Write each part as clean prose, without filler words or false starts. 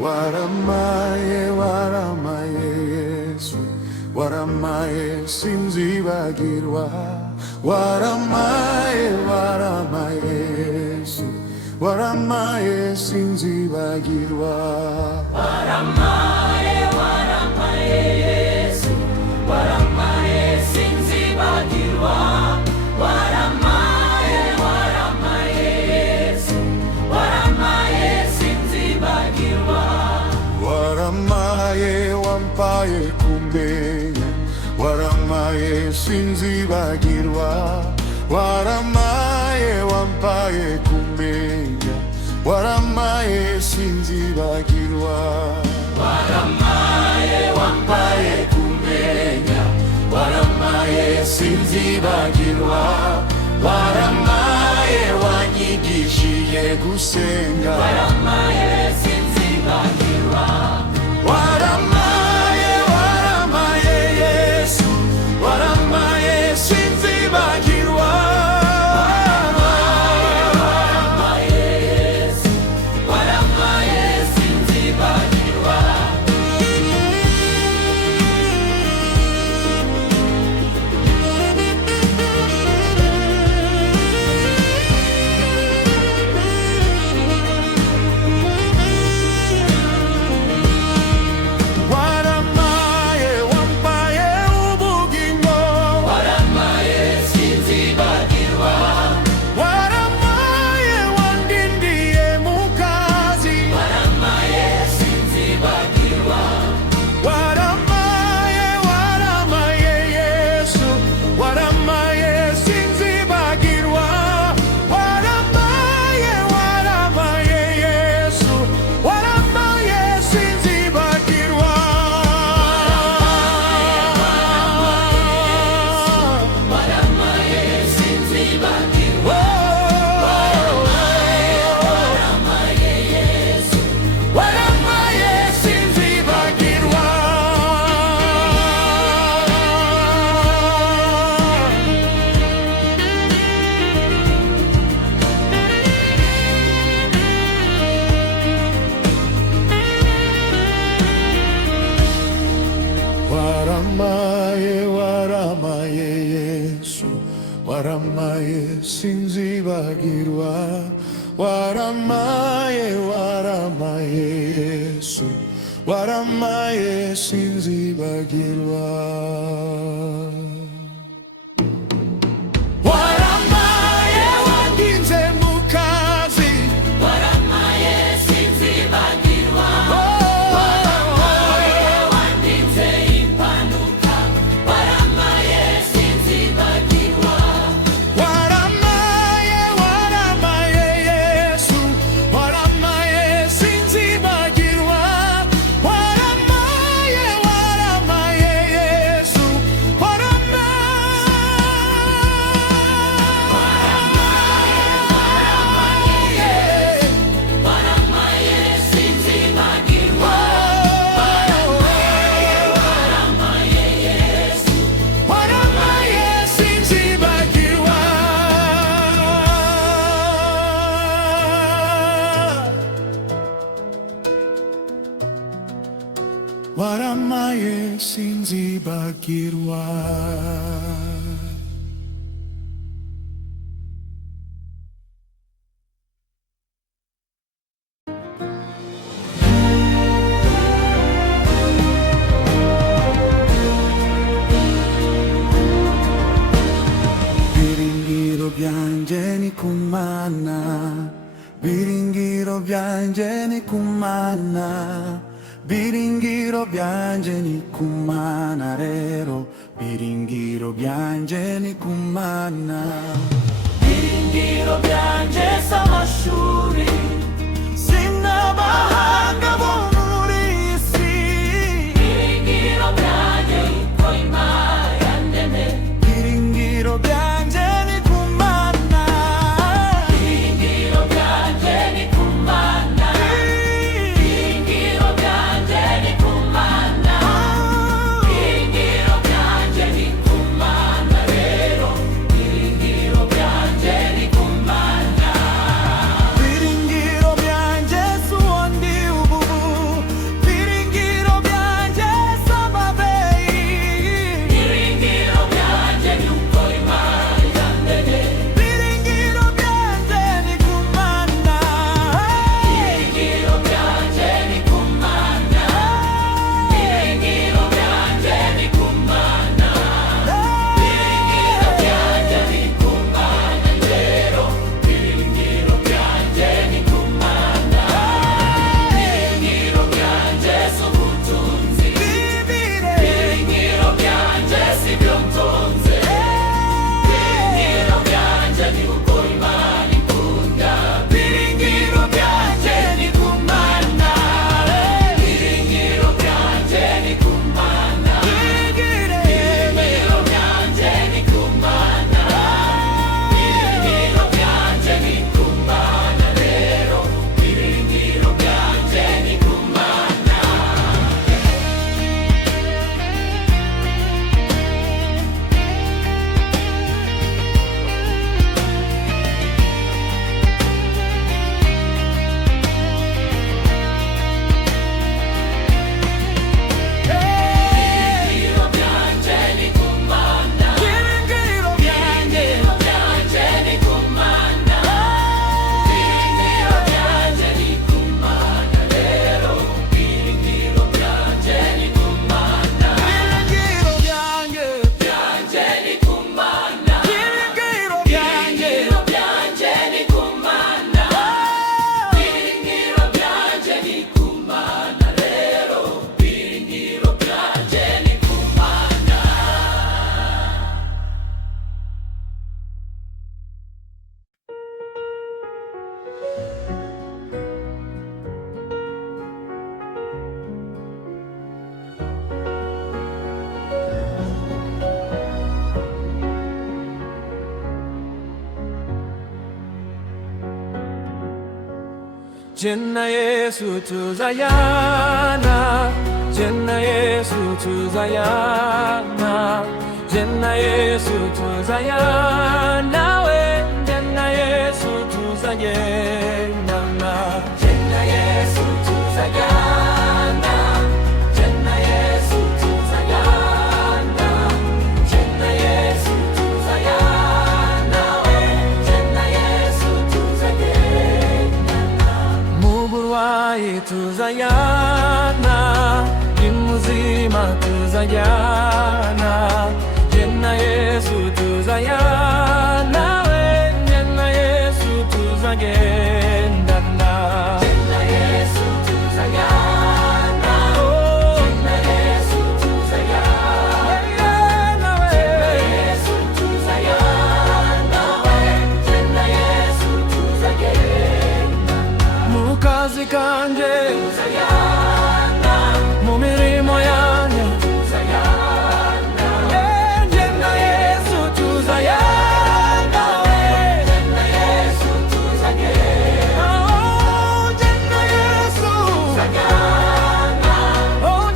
waramaye waramaye Yesu, waramaye sinzibagirwa, waramaye waramaye Yesu, waramaye sinzibagirwa, waramaye waramaye Yesu, waramaye sinzibagirwa, waramaye waramaye Yesu, waramaye sinzibagirwa, waramaye wampaye kumenya, waramaye sinzibagirwa, waramaye wampaye kumenya, waramaye sinzibagirwa, waramaye wampaye kumenya, waramaye sinzibagirwa, waramaye wanyigishije gusenga, waramaye sinzibagirwa, waramaye waramaye Yesu, waramaye sinzibagirwa, waramaye Yesu, waramaye sinzibagirwa. waramaye wampaye ubugingo, Waramaye sinzibagirwa, waramaye wandindiye mu kazi, waramaye sinzibagirwa, waramaye waramaye Yesu, waramaye sinzibagirwa, waramaye waramaye Yesu, waramaye sinzibagirwa, waramaye sinzibagirwa, waramaye Yesu, waramaye sinzibagirwa. waramaye waramaye Yesu, waramaye sinzibagirwa, waramaye waramaye Yesu, waramaye sinzibagirwa, waramaye wandinze mu kazi, waramaye sinzibagirwa, waramaye wandinze impanuka, waramaye sinzibagirwa, waramaye waramaye Yesu, waramaye sinzibagirwa, waramaye waramaye Yesu, waramaye sinzibagirwa, waramaye Yesu, waramaye sinzibagirwa, waramaye sinzibagirwa. Biringiro byanje ni kumana, biringiro byanje ni kumana, biringiro byanje ni kumana rero, biringiro byanje ni kumana, ibyiringiro byanje s'amashuri, sinabahanga bo muri isi, ibyiringiro byanjye uko Imana yandemye, biringiro byanje ni kumana, ibyiringiro byanjye ni ku Mana, ibyiringiro byanjye ni ku Mana, ibyiringiro byanjye ni ku Mana rero, ibyiringiro byanjye ni ku Mana. biringiro byanje suondi Jena Yesu tuzayana, Jena Yesu tuzayana, Jena Yesu tuzayana, we Jena Yesu tuzayana, Jena Yesu tuzayana, Jena Yesu tuzayana, Jena Yesu tuzayana, we Jena Yesu tuzayana, Muburwayi tuzayana, Imuzima tuzayana, Jena Yesu tuzayana, we Jena Yesu tuzagendana, Jena Yesu tuzayana, Jena Yesu tuzayana, Jena Yesu tuzayana, Jena Yesu tuzagendana, mukazi kanje tuzayana, mu mirimo yanjye tuzayana, Jena Yesu tuzayana, Jena Yesu tuzayana, Jena Yesu tuzayana,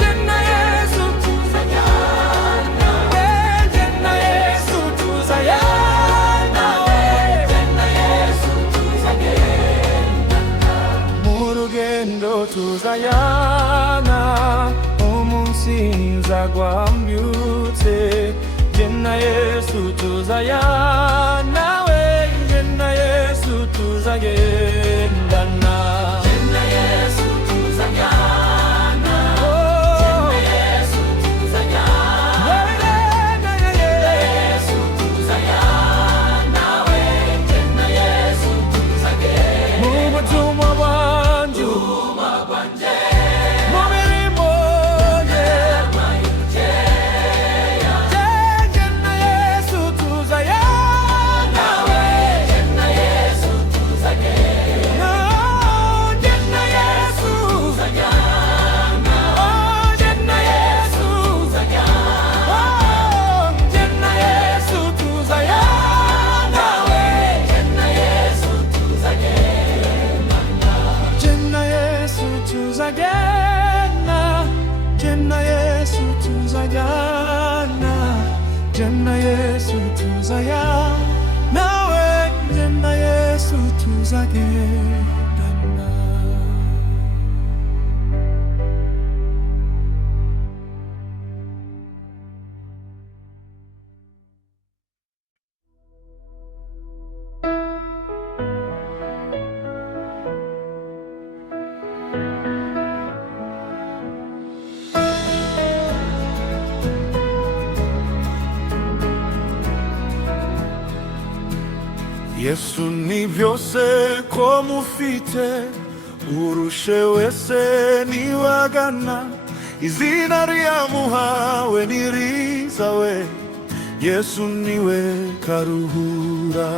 Jena Yesu tuzayana, Jena Yesu tuzayana, Jena Yesu tuzayana, mu rugendo tuzayana, umunsi nzagwa mbyutse, Jena Yesu tuzayana, we Jena Yesu tuzagendana, Jena Yesu tuzayana, Jena Yesu tuzayana, Jena Yesu tuzayana, we Jena Yesu tuzagenda, mu butumwa bwanje mu mirimo ye, Jena Yesu tuzayana, we Jena Yesu tuzagenda, Jena Yesu tuzayana, Jena Yesu tuzayana, Jena Yesu tuzayana, we Jena Yesu tuzagenda, Jena Yesu tuzagenda, Jena Yesu tuzayana, Jena Yesu tuzayana, we Jena Yesu tuzagendana. Yesu ni byose ko mufite, urushe wese niwagana, izina ryamuhawe ni riza we, Yesu niwe karuhura.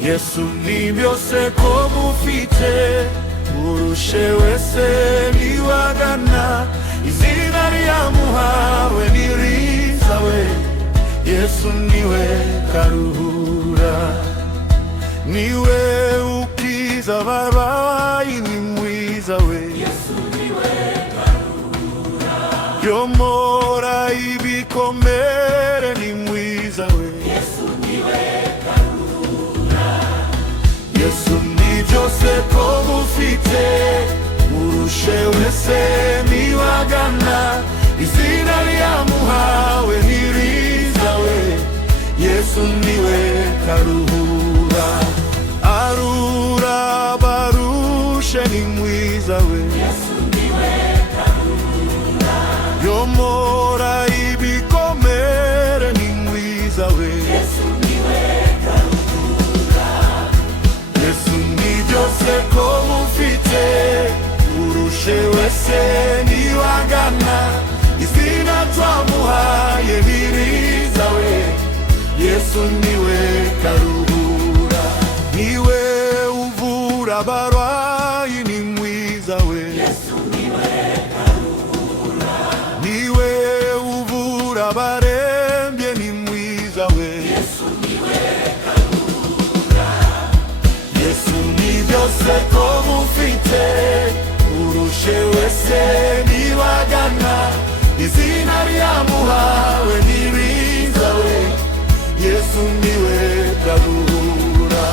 Yesu ni byose ko mufite, urushe wese niwagana, izina ryamuhawe ni riza we, Yesu niwe karuhura. Niwe ukiza abarwayi ni mwiza we, Yesu niwe karuhura. Yomora ibikomere ni mwiza we, Yesu niwe karuhura. Yesu ni byose ko mufite, urushe wese niwagana, izina ryamuhawe ni riza we, Yesu niwe karuhura. Arura barushe ni mwiza we, Yesu niwe karuhura. Yomora ibikomere ni mwiza we, Yesu niwe karuhura. Yesu ni byose ko mufite, urushe wese niwagana, izina twamuhaye ni riza we, Yesu niwe karuhura. Niwe uvura abarwayi ni mwiza we, Yesu niwe karuhura. Niwe uvura abarembye ni mwiza we, Yesu niwe karuhura. Yesu ni byose ko mufite, ufite urushe wese niwagana izina ryamuhawe nirizawe Yesu niwe garura.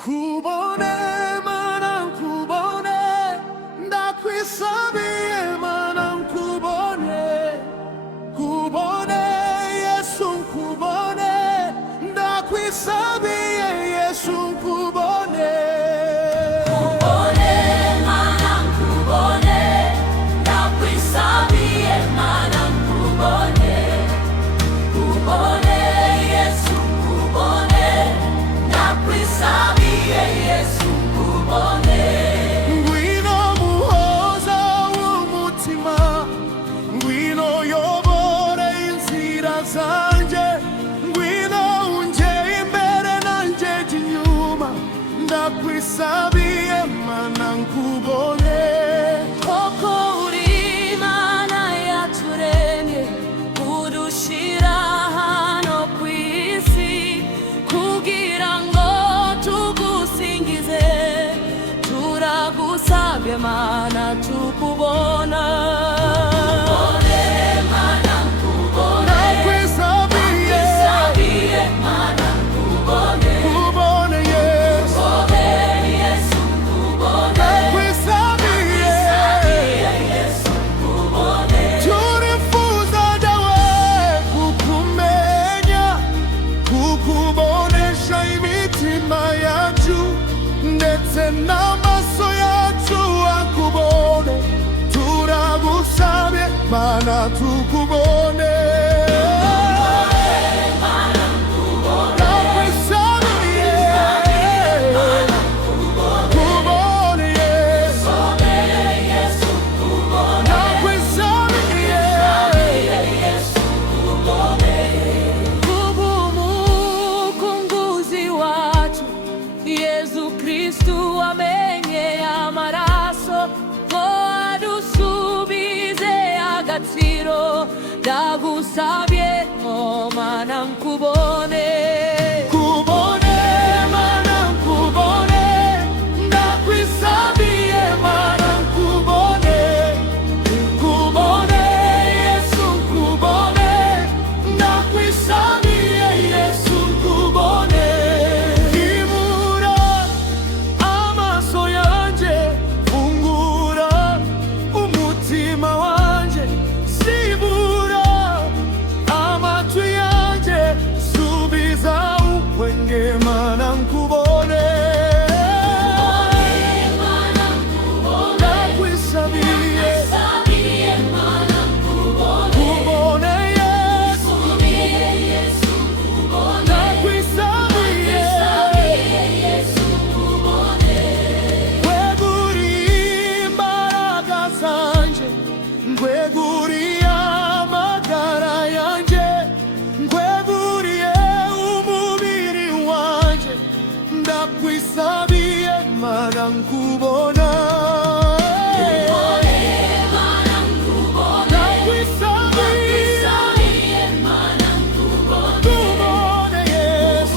Kubone mana kubone ndakwisabiye mana kubone kubone Yesu kubone ndakwisabiye Yesu kubone kubone mana kubone ndakwisabiye mana kubone kubone Yesu kubone ndakwisabiye Yesu kubone. Ngwino muhoza w'umutima ngwino yobore inzira zanje ngwino unje imbere nanje inyuma ndakwisabiye mana nkubone Koko uri Imana yaturemye udushira hano ku isi kugira ngo tugusingize turagusabye mana tukubona kubone mana kubone ndakwisabiye mana kubone kubone Yesu kubone Yesu kubone ndakwisabiye Yesu kubone turifuza dawe kukumenya kukubonesha imitima yacu ndetse n'amaso yacu akubone turagusabye mana tukubone ndakwisabiye kubone Yesu ndakwisabiye Umukunguzi wacu Yesu Kristu amenye amaraso ngo adusubize agaciro ndagusabye ngo mana nkubone kubone mana kubone ndakwisabiye mana kubone kubone Yesu kubone ndakwisabiye Yesu kubone imura amaso yanje fungura umutima wanje sibura amatwi yanje subiza ukwenge mana nkubone ndakwisabiye kubone Yesu ndakwisabiye kweguriye imbaraga zanje nkweguriye amagara yanje nkweguriye umubiri wanje ndakwisabiye mana nkubona ndakwisabiye kubone Yesu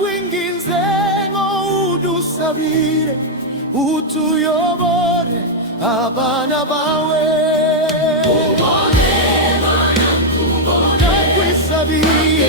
ndakwinginze ngo udusabire utuyobore abana bawe. Nkubone Mana, nkubone, Ndakwisabiye